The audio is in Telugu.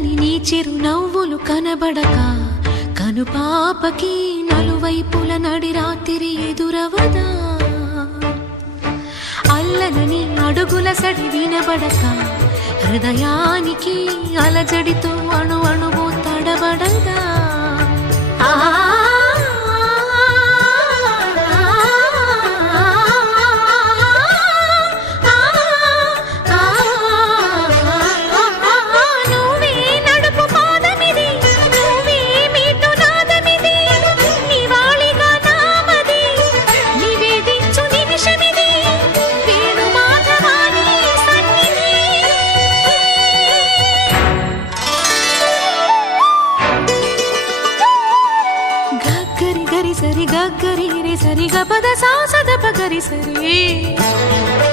చల్లని నీ చిరునవ్వులు కనబడక. కనుపాపకి నలువైపుల నడి రాత్రి ఎదురవదా. అల్లనని అడుగుల సడి వినబడక. హృదయానికి అలజడితో అణు అణువు తడబడదా. సరి గరి సరి గగ్గరి పద సరి గపద సాసద పగరి సరి.